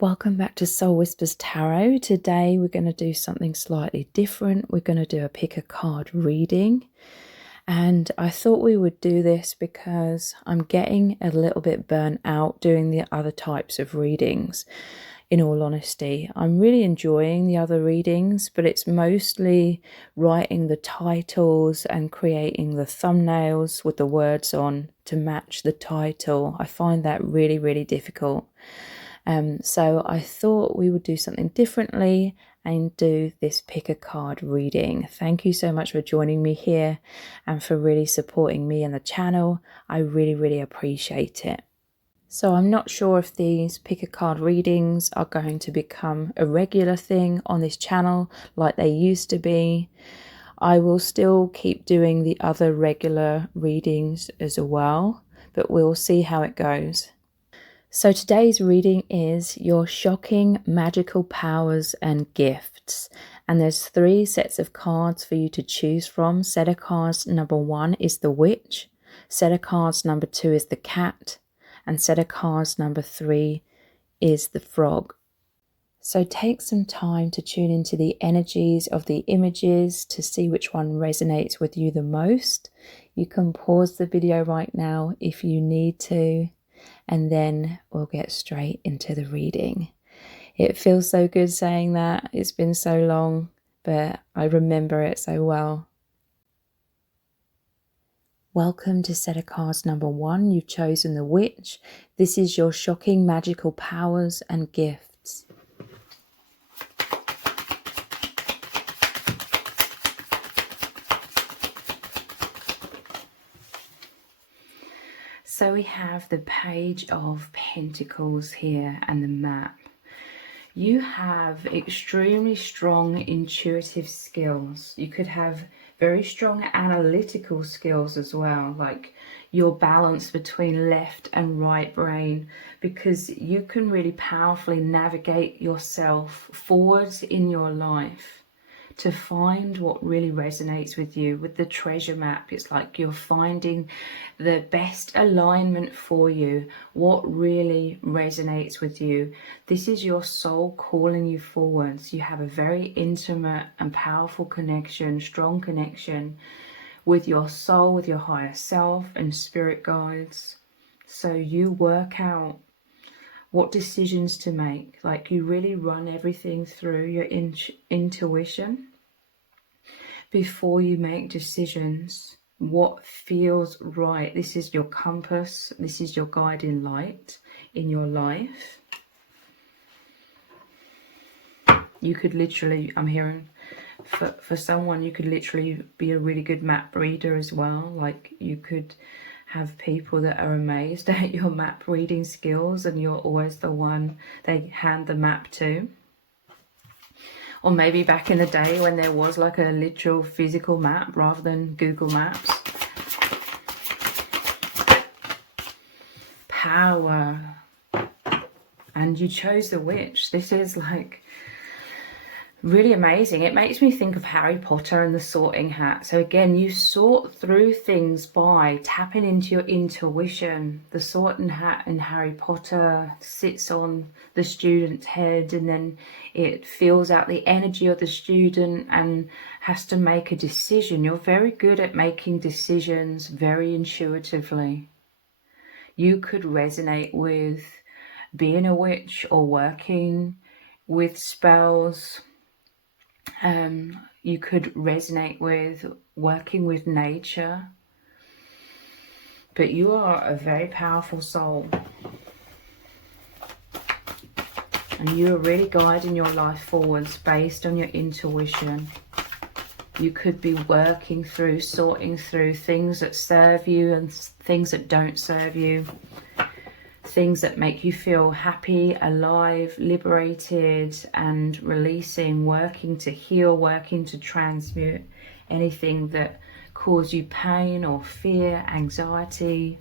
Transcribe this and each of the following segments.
Welcome back to Soul Whispers Tarot. Today we're going to do something slightly different. We're going to do a pick a card reading. And I thought we would do this because I'm getting a little bit burnt out doing the other types of readings. In all honesty, I'm really enjoying the other readings, but it's mostly writing the titles and creating the thumbnails with the words on to match the title. I find that really, really difficult. So I thought we would do something differently and do this pick a card reading. Thank you so much for joining me here and for really supporting me and the channel. I really, really appreciate it. So I'm not sure if these pick a card readings are going to become a regular thing on this channel like they used to be. I will still keep doing the other regular readings as well, but we'll see how it goes. So today's reading is Your Shocking Magical Powers and Gifts. And there's 3 sets of cards for you to choose from. Set of cards number 1 is the Witch. Set of cards number 2 is the Cat. And set of cards number 3 is the Frog. So take some time to tune into the energies of the images to see which one resonates with you the most. You can pause the video right now if you need to. And then we'll get straight into the reading. It feels so good saying that. It's been so long, but I remember it so well. Welcome to set of cards number 1. You've chosen the Witch. This is your shocking magical powers and gifts. So we have the Page of Pentacles here and the map. You have extremely strong intuitive skills. You could have very strong analytical skills as well, like your balance between left and right brain, because you can really powerfully navigate yourself forwards in your life to find what really resonates with you. With the treasure map, it's like you're finding the best alignment for you, what really resonates with you. This is your soul calling you forwards. You have a very intimate and powerful connection, strong connection with your soul, with your higher self and spirit guides. So you work out what decisions to make. Like you really run everything through your intuition before you make decisions. What feels right. This is your compass. This is your guiding light in your life. You could literally, I'm hearing, for someone, you could literally be a really good map reader as well. Like you could have people that are amazed at your map reading skills and you're always the one they hand the map to. Or maybe back in the day when there was like a literal physical map rather than Google Maps. Power. And you chose the Witch. This is like really amazing. It makes me think of Harry Potter and the Sorting Hat. So again, you sort through things by tapping into your intuition. The Sorting Hat in Harry Potter sits on the student's head and then it feels out the energy of the student and has to make a decision. You're very good at making decisions very intuitively. You could resonate with being a witch or working with spells. You could resonate with working with nature, but you are a very powerful soul and you are really guiding your life forwards based on your intuition. You could be working through, sorting through things that serve you and things that don't serve you. Things that make you feel happy, alive, liberated and releasing, working to heal, working to transmute anything that cause you pain or fear, anxiety.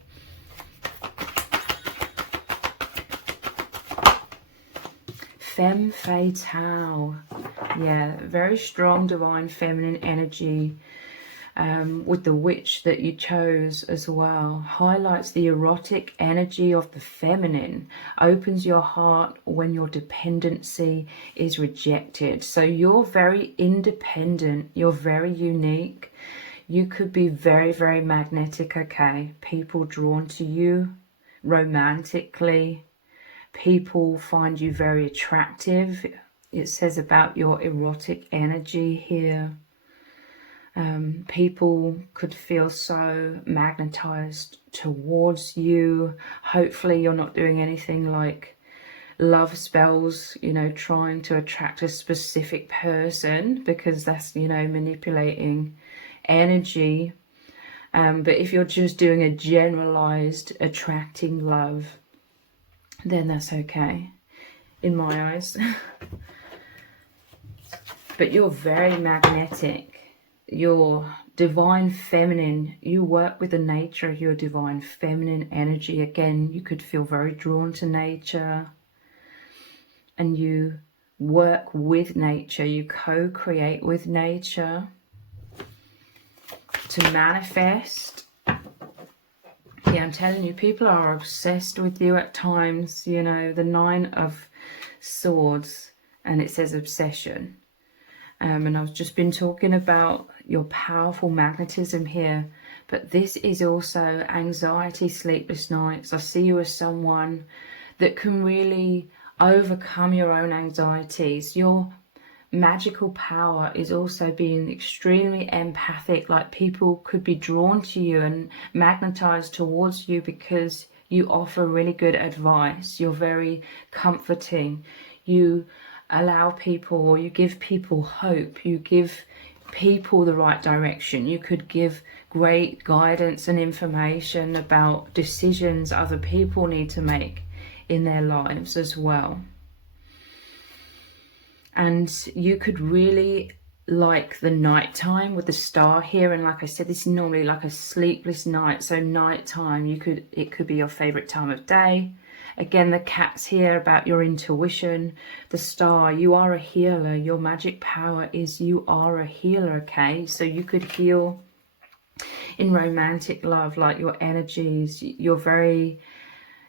Femme fatale. Yeah, very strong divine feminine energy. with the witch that you chose as well, highlights the erotic energy of the feminine, opens your heart when your dependency is rejected. So you're very independent, you're very unique. You could be very, very magnetic, okay? People drawn to you romantically. People find you very attractive. It says about your erotic energy here. People could feel so magnetized towards you. Hopefully you're not doing anything like love spells, you know, trying to attract a specific person, because that's, you know, manipulating energy. But if you're just doing a generalized attracting love, then that's okay in my eyes. But you're very magnetic. Your divine feminine, you work with the nature of your divine feminine energy. Again, you could feel very drawn to nature, and you work with nature, you co-create with nature to manifest. Yeah, I'm telling you, people are obsessed with you at times. You know, the 9 of Swords, and it says obsession. And I've just been talking about your powerful magnetism here, but this is also anxiety, sleepless nights. I see you as someone that can really overcome your own anxieties. Your magical power is also being extremely empathic, like people could be drawn to you and magnetized towards you because you offer really good advice. You're very comforting. You allow people, or you give people hope. You give people the right direction. You could give great guidance and information about decisions other people need to make in their lives as well. And you could really like the nighttime with the star here. And like I said, this is normally like a sleepless night, so nighttime, it could be your favorite time of day. Again, the cat's here about your intuition. The star, you are a healer. Your magic power is you are a healer, okay? So you could heal in romantic love, like your energies. You're very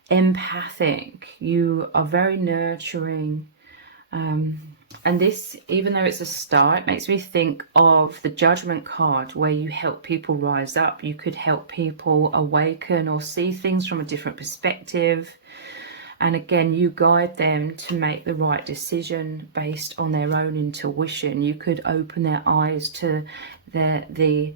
empathic. You are very nurturing. And this, even though it's a star, it makes me think of the Judgment card, where you help people rise up. You could help people awaken or see things from a different perspective. And again, you guide them to make the right decision based on their own intuition. You could open their eyes to the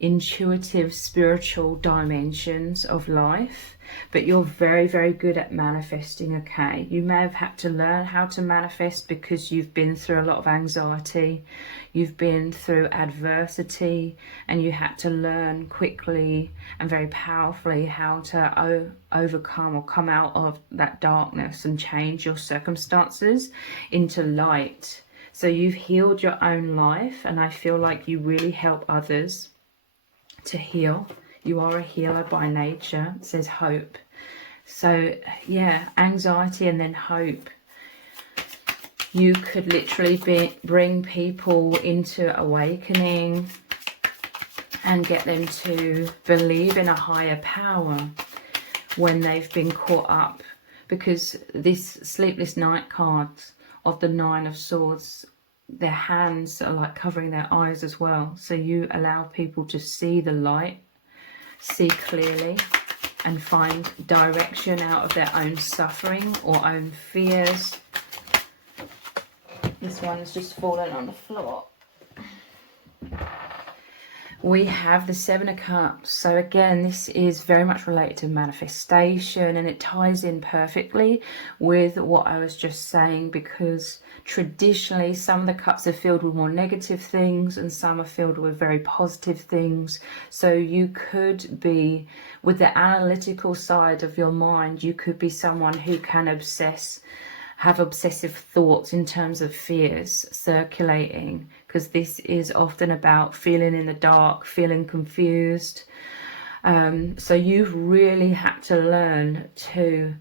intuitive spiritual dimensions of life. But you're very, very good at manifesting, okay? You may have had to learn how to manifest because you've been through a lot of anxiety, you've been through adversity, and you had to learn quickly and very powerfully how to overcome or come out of that darkness and change your circumstances into light. So you've healed your own life, and I feel like you really help others to heal. You are a healer by nature. It says hope. So yeah, anxiety and then hope. You could literally bring people into awakening and get them to believe in a higher power when they've been caught up. Because this sleepless night card of the 9 of Swords, their hands are like covering their eyes as well. So you allow people to see the light, see clearly, and find direction out of their own suffering or own fears. This one's just fallen on the floor. We have the 7 of Cups. So again, this is very much related to manifestation, and it ties in perfectly with what I was just saying, because traditionally some of the cups are filled with more negative things and some are filled with very positive things. So you could be, with the analytical side of your mind, you could be someone who can have obsessive thoughts in terms of fears circulating, because this is often about feeling in the dark, feeling confused. So you've really had to learn to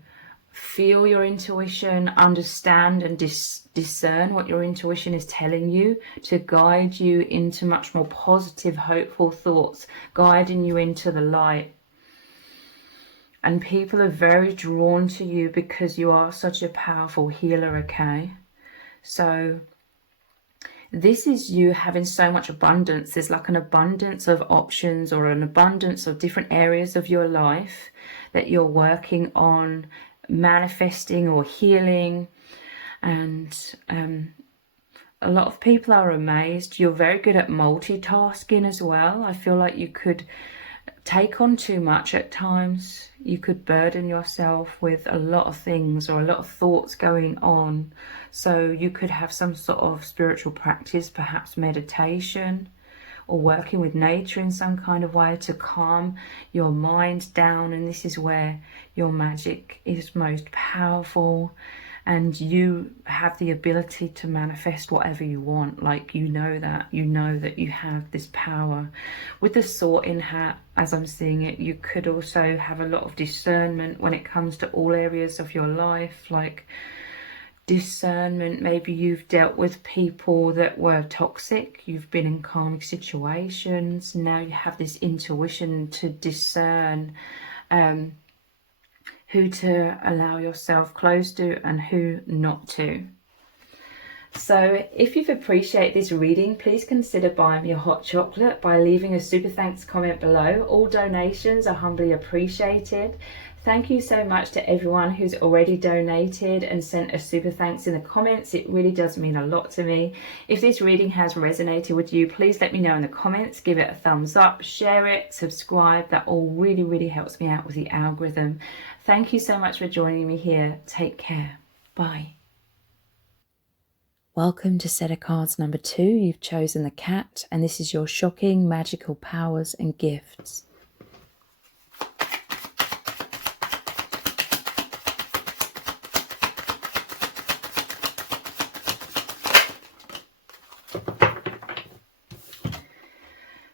feel your intuition, understand and discern what your intuition is telling you, to guide you into much more positive, hopeful thoughts, guiding you into the light. And people are very drawn to you because you are such a powerful healer, okay? So this is you having so much abundance. There's like an abundance of options or an abundance of different areas of your life that you're working on manifesting or healing. And a lot of people are amazed. You're very good at multitasking as well. I feel like you could take on too much at times. You could burden yourself with a lot of things or a lot of thoughts going on. So you could have some sort of spiritual practice, perhaps meditation, or working with nature in some kind of way to calm your mind down. And this is where your magic is most powerful, and you have the ability to manifest whatever you want. Like, you know that you have this power. With the sorting hat, as I'm seeing it, you could also have a lot of discernment when it comes to all areas of your life. Like discernment, maybe you've dealt with people that were toxic, you've been in karmic situations, now you have this intuition to discern who to allow yourself close to and who not to. So if you've appreciated this reading, please consider buying me a hot chocolate by leaving a super thanks comment below. All donations are humbly appreciated. Thank you so much to everyone who's already donated and sent a super thanks in the comments. It really does mean a lot to me. If this reading has resonated with you, please let me know in the comments. Give it a thumbs up, share it, subscribe. That all really, really helps me out with the algorithm. Thank you so much for joining me here. Take care. Bye. Welcome to set of cards number 2. You've chosen the cat, and this is your shocking magical powers and gifts.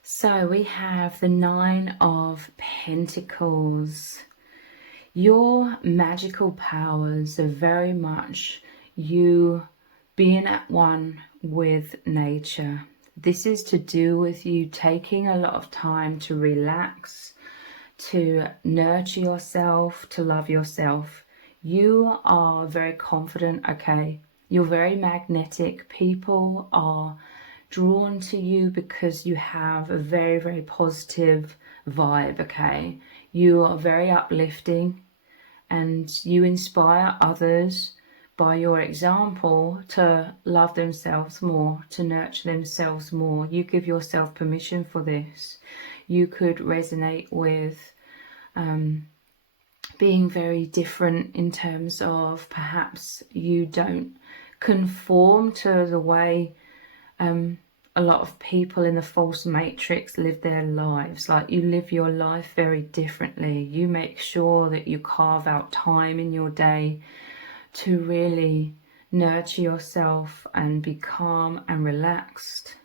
So we have the 9 of Pentacles. Your magical powers are very much you being at one with nature. This is to do with you taking a lot of time to relax, to nurture yourself, to love yourself. You are very confident, okay? You're very magnetic. People are drawn to you because you have a very, very positive vibe, okay? You are very uplifting and you inspire others by your example to love themselves more, to nurture themselves more. You give yourself permission for this. You could resonate with being very different in terms of perhaps you don't conform to the way a lot of people in the false matrix live their lives. Like, you live your life very differently. You make sure that you carve out time in your day to really nurture yourself and be calm and relaxed.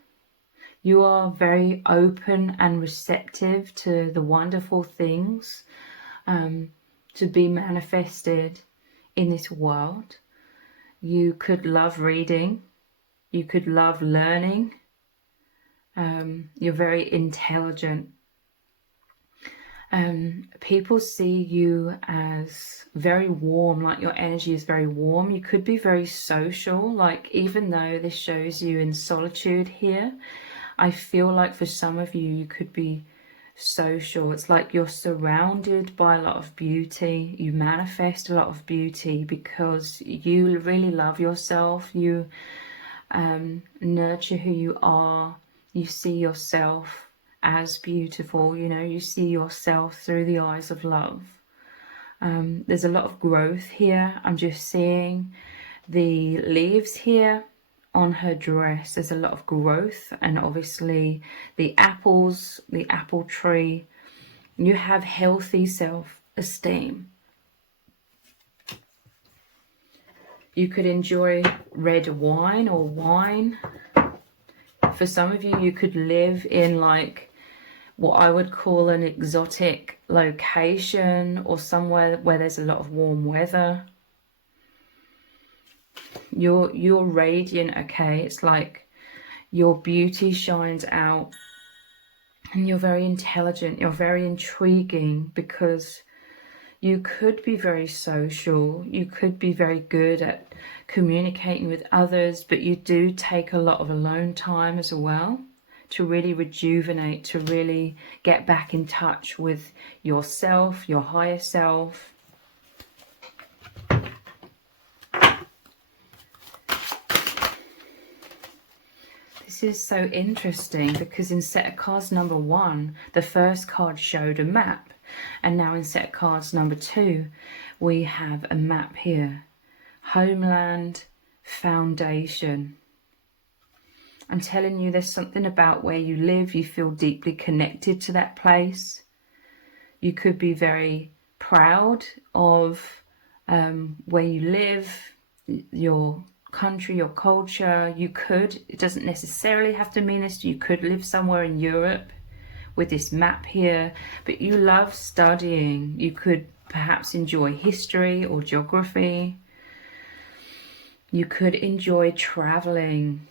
You are very open and receptive to the wonderful things to be manifested in this world. You could love reading. You could love learning. You're very intelligent. People see you as very warm, like your energy is very warm. You could be very social, like even though this shows you in solitude here, I feel like for some of you, you could be social. It's like you're surrounded by a lot of beauty. You manifest a lot of beauty because you really love yourself. You nurture who you are. You see yourself as beautiful, you know, you see yourself through the eyes of love. There's a lot of growth here. I'm just seeing the leaves here on her dress. There's a lot of growth, and obviously the apples, the apple tree. You have healthy self-esteem. You could enjoy red wine or wine. For some of you, you could live in like what I would call an exotic location, or somewhere where there's a lot of warm weather. You're radiant, okay? It's like your beauty shines out, and you're very intelligent, you're very intriguing, because you could be very social, you could be very good at communicating with others, but you do take a lot of alone time as well, to really rejuvenate, to really get back in touch with yourself, your higher self. This is so interesting, because in set of cards number 1, the first card showed a map. And now in set of cards number 2, we have a map here. Homeland, foundation. I'm telling you, there's something about where you live. You feel deeply connected to that place. You could be very proud of where you live, your country, your culture. You could, it doesn't necessarily have to mean this, you could live somewhere in Europe with this map here, but you love studying. You could perhaps enjoy history or geography. You could enjoy traveling.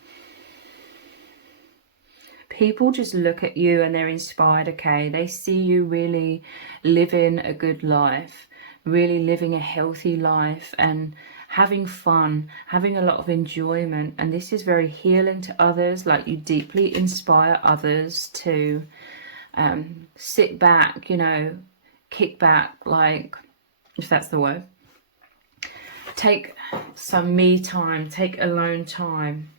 People just look at you and they're inspired, okay? They see you really living a good life, really living a healthy life, and having fun, having a lot of enjoyment. And this is very healing to others. Like, you deeply inspire others to sit back, you know, kick back, like, if that's the word. Take some me time, take alone time.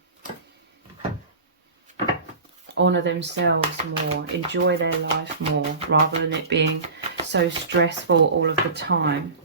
Honour themselves more, enjoy their life more, rather than it being so stressful all of the time.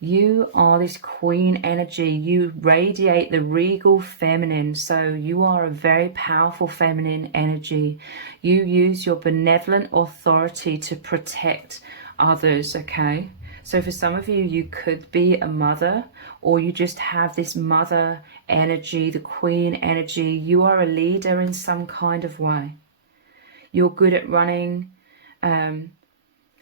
You are this queen energy. You radiate the regal feminine. So you are a very powerful feminine energy. You use your benevolent authority to protect others, okay? So for some of you, you could be a mother, or you just have this mother energy, the queen energy. You are a leader in some kind of way. You're good at running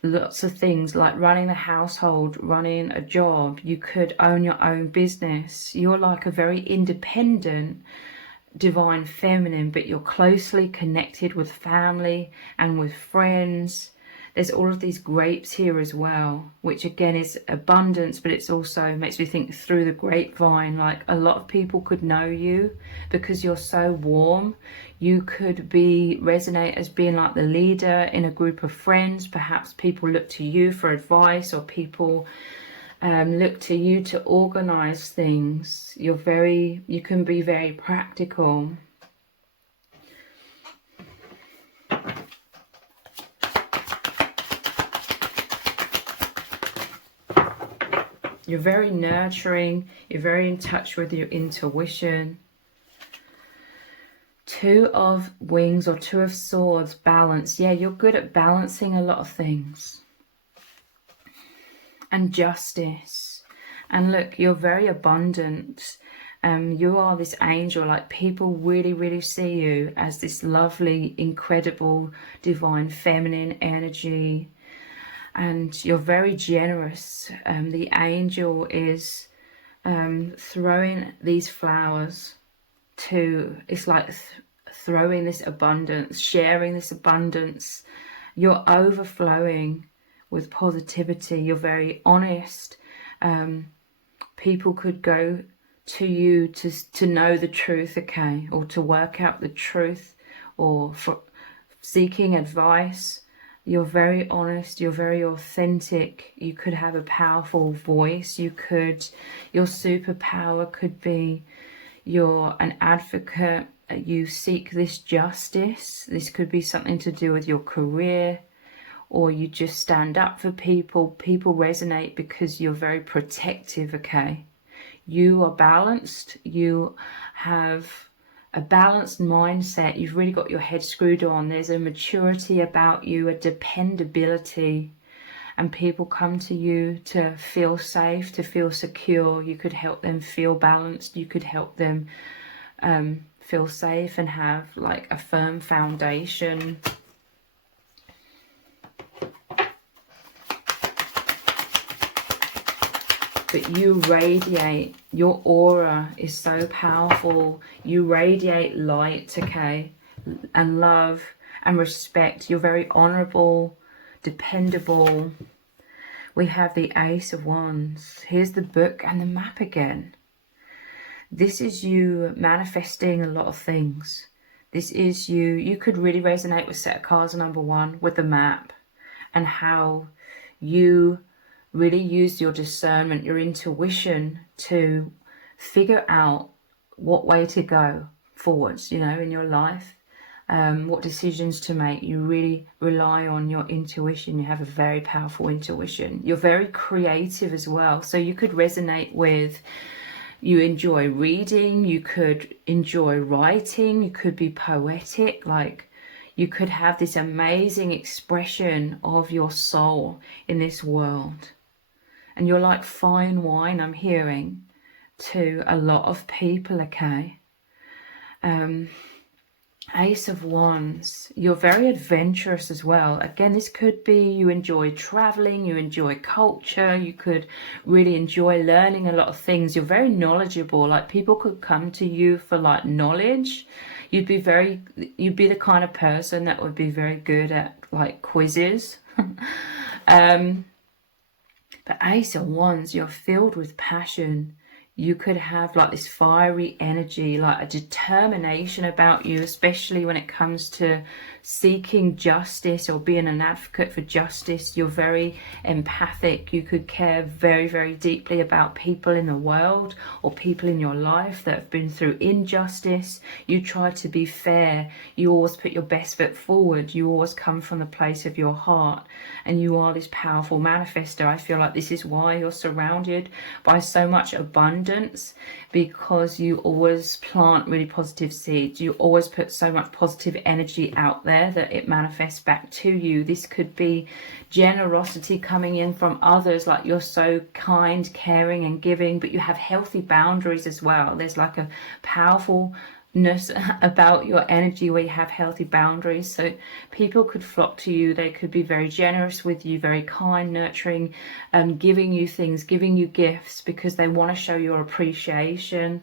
lots of things, like running the household, running a job. You could own your own business. You're like a very independent divine feminine, but you're closely connected with family and with friends. There's all of these grapes here as well, which again is abundance, but it's also makes me think through the grapevine. Like, a lot of people could know you because you're so warm. You could be resonate as being like the leader in a group of friends. Perhaps people look to you for advice, or people look to you to organize things. You can be very practical. You're very nurturing. You're very in touch with your intuition. 2 of Wings or 2 of Swords, balance. Yeah, you're good at balancing a lot of things. And justice. And look, you're very abundant. You are this angel. Like, people really, really see you as this lovely, incredible, divine feminine energy. And you're very generous. The angel is throwing these flowers to, it's like throwing this abundance, sharing this abundance. You're overflowing with positivity. You're very honest. People could go to you to know the truth, okay, or to work out the truth, or for seeking advice. You're very honest, you're very authentic. You could have a powerful voice. Your superpower could be you're an advocate. You seek this justice. This could be something to do with your career, or you just stand up for people. People resonate because you're very protective, okay? You are balanced. You have a balanced mindset. You've really got your head screwed on. There's a maturity about you, a dependability, and people come to you to feel safe, to feel secure. You could help them feel balanced. You could help them feel safe and have like a firm foundation. But you radiate, your aura is so powerful. You radiate light, okay, and love and respect. You're very honorable, dependable. We have the Ace of Wands. Here's the book and the map again. This is you manifesting a lot of things. This is you could really resonate with set of cards number 1 with the map, and how you really use your discernment, your intuition to figure out what way to go forwards, you know, in your life. What decisions to make. You really rely on your intuition. You have a very powerful intuition. You're very creative as well. So you could resonate with, you enjoy reading, you could enjoy writing, you could be poetic, like you could have this amazing expression of your soul in this world. And you're like fine wine, I'm hearing, to a lot of people, okay? Ace of Wands, you're very adventurous as well. Again, this could be you enjoy traveling, you enjoy culture, you could really enjoy learning a lot of things. You're very knowledgeable, like people could come to you for like knowledge. You'd be the kind of person that would be very good at like quizzes. But Ace of Wands, you're filled with passion. You could have like this fiery energy, like a determination about you, especially when it comes to seeking justice or being an advocate for justice. You're very empathic. You could care very, very deeply about people in the world or people in your life that have been through injustice. You try to be fair. You always put your best foot forward. You always come from the place of your heart, and you are this powerful manifester. I feel like this is why you're surrounded by so much abundance, because you always plant really positive seeds. You always put so much positive energy out there that it manifests back to you. This could be generosity coming in from others, like you're so kind, caring and giving, but you have healthy boundaries as well. There's like a powerfulness about your energy where you have healthy boundaries, so people could flock to you. They could be very generous with you, very kind, nurturing, giving you things, giving you gifts, because they want to show your appreciation.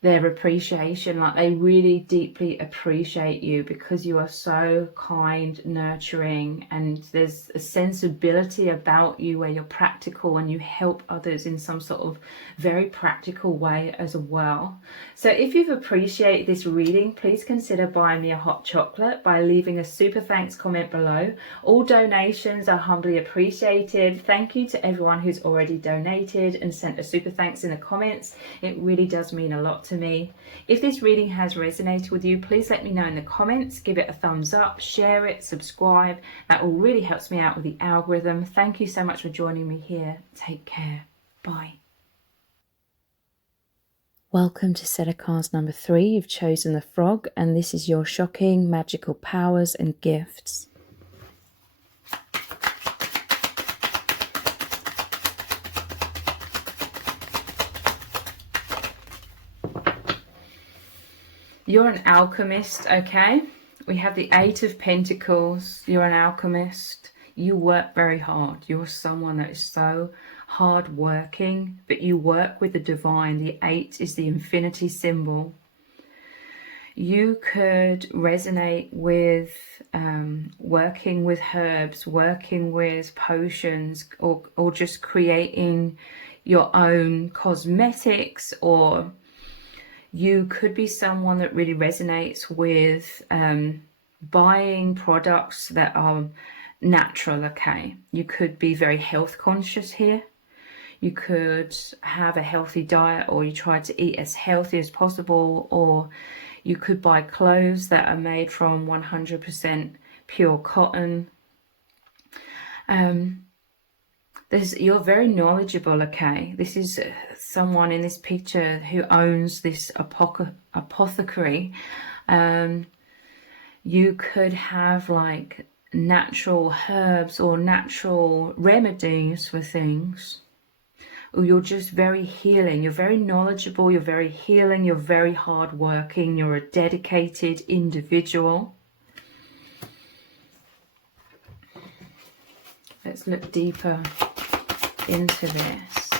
Their appreciation, like they really deeply appreciate you because you are so kind, nurturing, and there's a sensibility about you where you're practical and you help others in some sort of very practical way as well. So if you've appreciated this reading, please consider buying me a hot chocolate by leaving a super thanks comment below. All donations are humbly appreciated. Thank you to everyone who's already donated and sent a super thanks in the comments. It really does mean a lot to me. If this reading has resonated with you, please let me know in the comments. Give it a thumbs up, share it, subscribe. That all really helps me out with the algorithm. Thank you so much for joining me here. Take care. Bye. Welcome to set of cards number 3. You've chosen the frog, and this is your shocking magical powers and gifts. You're an alchemist, okay? We have the 8 of Pentacles. You're an alchemist. You work very hard. You're someone that is so hard working, but you work with the divine. The 8 is the infinity symbol. You could resonate with working with herbs, working with potions, or just creating your own cosmetics, or you could be someone that really resonates with buying products that are natural, okay? You could be very health conscious here. You could have a healthy diet, or you try to eat as healthy as possible, or you could buy clothes that are made from 100% pure cotton. You're very knowledgeable, okay? This is someone in this picture who owns this apothecary. You could have like natural herbs or natural remedies for things. or you're just very healing. You're very knowledgeable, you're very healing, you're very hardworking, you're a dedicated individual. Let's look deeper into this.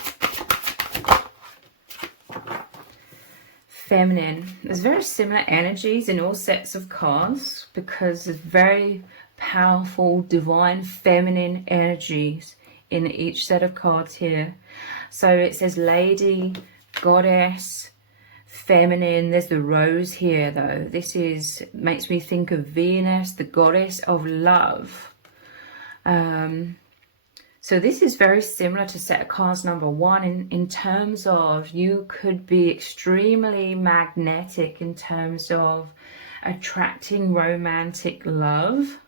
Feminine. There's very similar energies in all sets of cards because there's very powerful divine feminine energies in each set of cards here. So it says lady, goddess, feminine. There's the rose here though. This makes me think of Venus, the goddess of love. So this is very similar to set of cards number 1 in terms of you could be extremely magnetic in terms of attracting romantic love.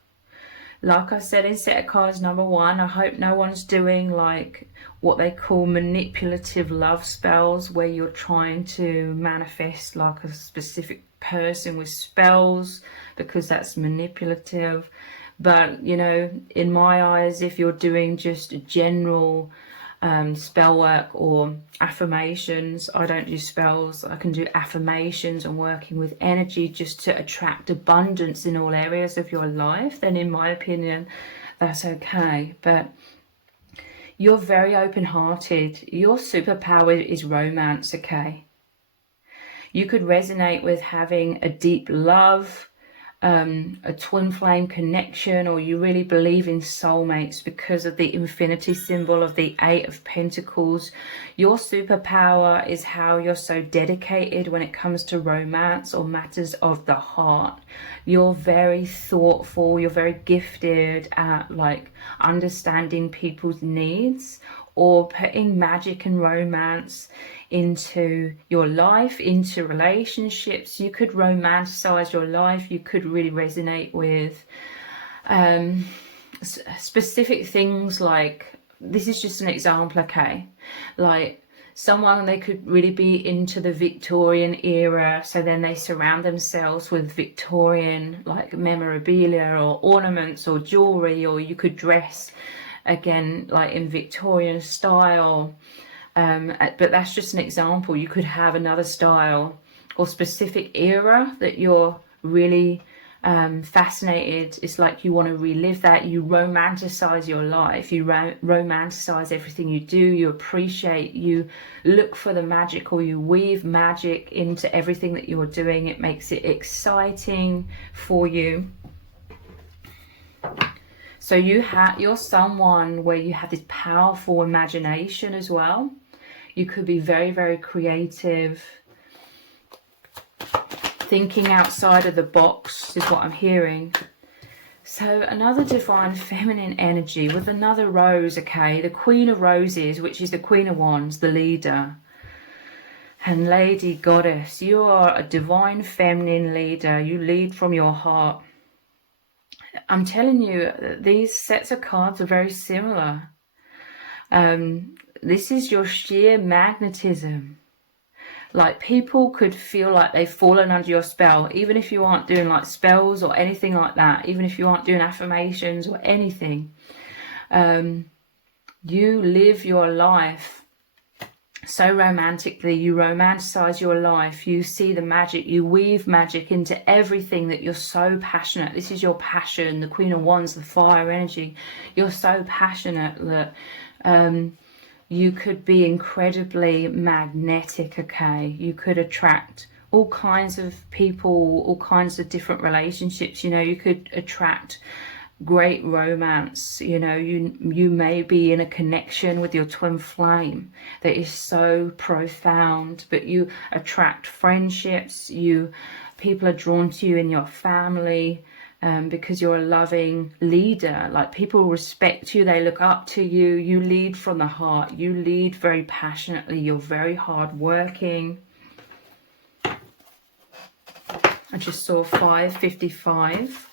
Like I said in set of cards number 1, I hope no one's doing like what they call manipulative love spells, where you're trying to manifest like a specific person with spells, because that's manipulative. But, you know, in my eyes, if you're doing just general spell work or affirmations, I don't do spells, I can do affirmations and working with energy just to attract abundance in all areas of your life, then in my opinion, that's okay. But you're very open-hearted. Your superpower is romance, okay? You could resonate with having a deep love, a twin flame connection, or you really believe in soulmates because of the infinity symbol of the 8 of Pentacles. Your superpower is how you're so dedicated when it comes to romance or matters of the heart. You're very thoughtful, you're very gifted at like understanding people's needs or putting magic and romance into your life, into relationships. You could romanticize your life. You could really resonate with specific things. Like, this is just an example, okay? Like someone, they could really be into the Victorian era, so then they surround themselves with Victorian like memorabilia or ornaments or jewelry, or you could dress again like in Victorian style. But that's just an example. You could have another style or specific era that you're really fascinated. It's like you want to relive that. You romanticize your life. You romanticize everything you do. You appreciate, you look for the magic, or you weave magic into everything that you're doing. It makes it exciting for you. So you're someone where you have this powerful imagination as well. You could be very, very creative. Thinking outside of the box is what I'm hearing. So another divine feminine energy with another rose, okay? The Queen of Roses, which is the Queen of Wands, the leader. And Lady Goddess, you are a divine feminine leader. You lead from your heart. I'm telling you, these sets of cards are very similar. This is your sheer magnetism. Like, people could feel like they've fallen under your spell, even if you aren't doing like spells or anything like that, even if you aren't doing affirmations or anything. You live your life so romantically. You romanticize your life. You see the magic. You weave magic into everything that you're so passionate. This is your passion. The Queen of Wands, the fire energy. You're so passionate that you could be incredibly magnetic, okay? You could attract all kinds of people, all kinds of different relationships. You know, you could attract great romance. You know, you may be in a connection with your twin flame that is so profound, but you attract friendships. People are drawn to you in your family. Because you're a loving leader. Like, people respect you, they look up to you. You lead from the heart. You lead very passionately. You're very hardworking. I just saw 555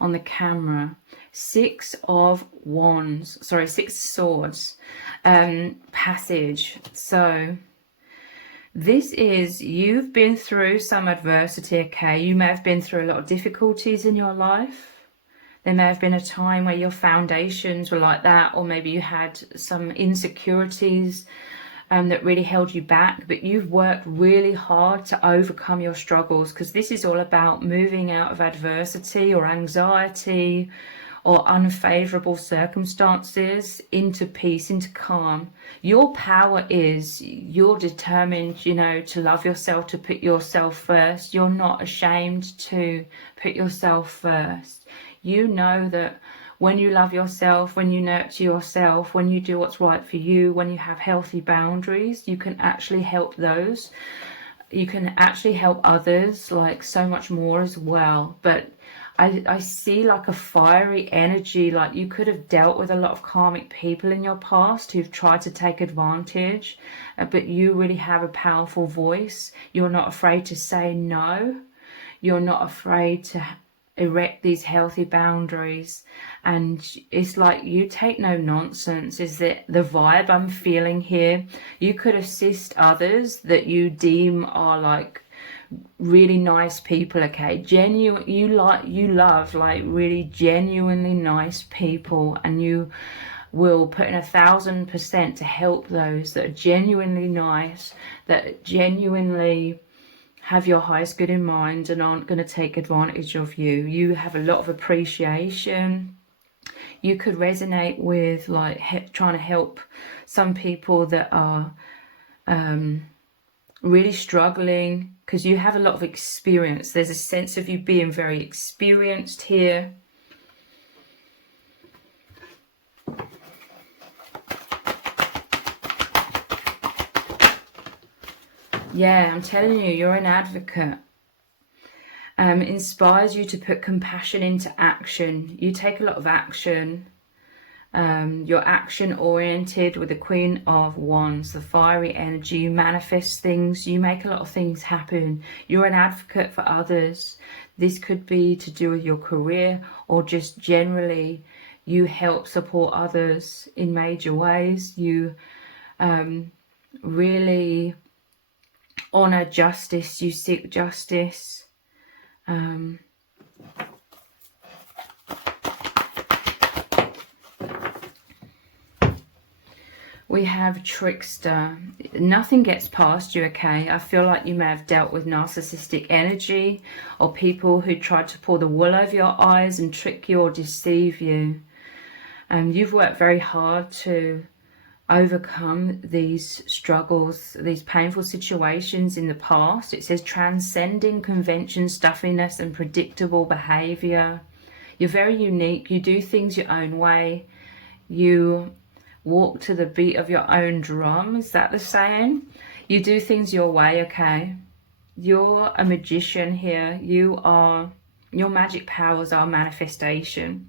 on the camera. 6 of Wands. Sorry, 6 Swords. Passage. So this is, you've been through some adversity, okay? You may have been through a lot of difficulties in your life. There may have been a time where your foundations were like that, or maybe you had some insecurities that really held you back, but you've worked really hard to overcome your struggles, because this is all about moving out of adversity or anxiety or unfavorable circumstances into peace, into calm. Your power is you're determined, you know, to love yourself, to put yourself first. You're not ashamed to put yourself first. You know that when you love yourself, when you nurture yourself, when you do what's right for you, when you have healthy boundaries, you can actually help those. You can actually help others, like so much more as well. But I see like a fiery energy, like you could have dealt with a lot of karmic people in your past who've tried to take advantage, but you really have a powerful voice. You're not afraid to say no. You're not afraid to erect these healthy boundaries, and it's like you take no nonsense is that the vibe I'm feeling here. You could assist others that you deem are like really nice people, okay? Genuine, you love like really genuinely nice people, and you will put in 1,000% to help those that are genuinely nice, that genuinely have your highest good in mind and aren't going to take advantage of you. You have a lot of appreciation. You could resonate with like trying to help some people that are really struggling, because you have a lot of experience. There's a sense of you being very experienced here. Yeah, I'm telling you, you're an advocate. Inspires you to put compassion into action. You take a lot of action. You're action oriented with the Queen of Wands, the fiery energy. You manifest things. You make a lot of things happen. You're an advocate for others. This could be to do with your career, or just generally you help support others in major ways. You really honor justice. You seek justice. We have trickster. Nothing gets past you, okay? I feel like you may have dealt with narcissistic energy, or people who tried to pull the wool over your eyes and trick you or deceive you. You've worked very hard to overcome these struggles, these painful situations in the past. It says transcending convention, stuffiness and predictable behavior. You're very unique. You do things your own way. You walk to the beat of your own drum. Is that the saying? You do things your way, okay? You're a magician here. Your magic powers are manifestation.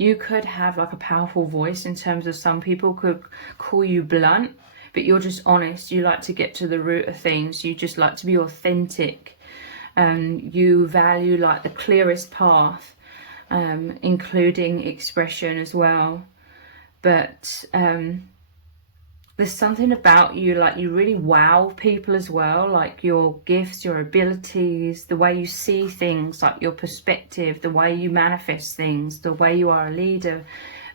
You could have like a powerful voice in terms of some people could call you blunt, but you're just honest. You like to get to the root of things. You just like to be authentic. You value like the clearest path, including expression as well. But there's something about you, like you really wow people as well, like your gifts, your abilities, the way you see things, like your perspective, the way you manifest things, the way you are a leader.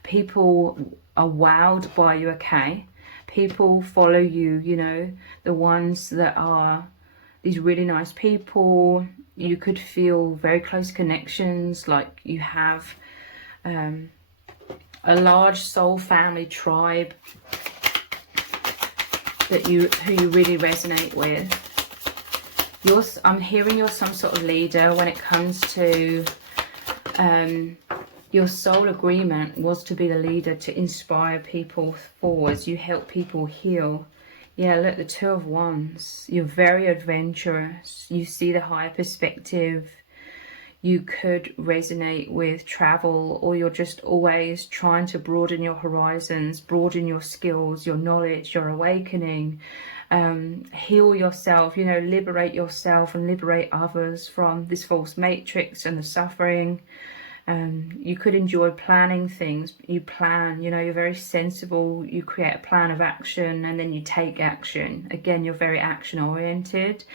People are wowed by you, okay? People follow you, you know, the ones that are these really nice people. You could feel very close connections, like you have a large soul family tribe who you really resonate with. I'm hearing you're some sort of leader when it comes to your soul agreement was to be the leader, to inspire people forwards. You help people heal. Yeah, look, the Two of Wands. You're very adventurous. You see the higher perspective. You could resonate with travel, or you're just always trying to broaden your horizons, broaden your skills, your knowledge, your awakening, heal yourself, you know, liberate yourself and liberate others from this false matrix and the suffering. You could enjoy planning things. You plan, you know, you're very sensible. You create a plan of action and then you take action. Again, you're very action oriented.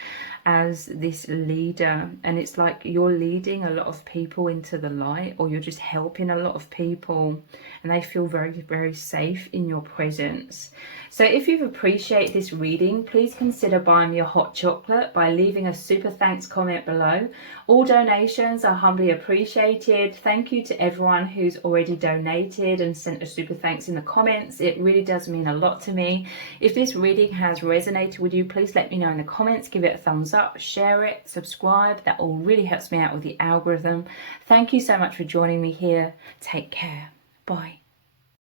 as this leader, and it's like you're leading a lot of people into the light, or you're just helping a lot of people, and they feel very, very safe in your presence. So if you've appreciated this reading, please consider buying me a hot chocolate by leaving a super thanks comment below. All donations are humbly appreciated. Thank you to everyone who's already donated and sent a super thanks in the comments. It really does mean a lot to me. If this reading has resonated with you, please let me know in the comments. Give it a thumbs up, share it, subscribe. That all really helps me out with the algorithm. Thank you so much for joining me here. Take care. Bye.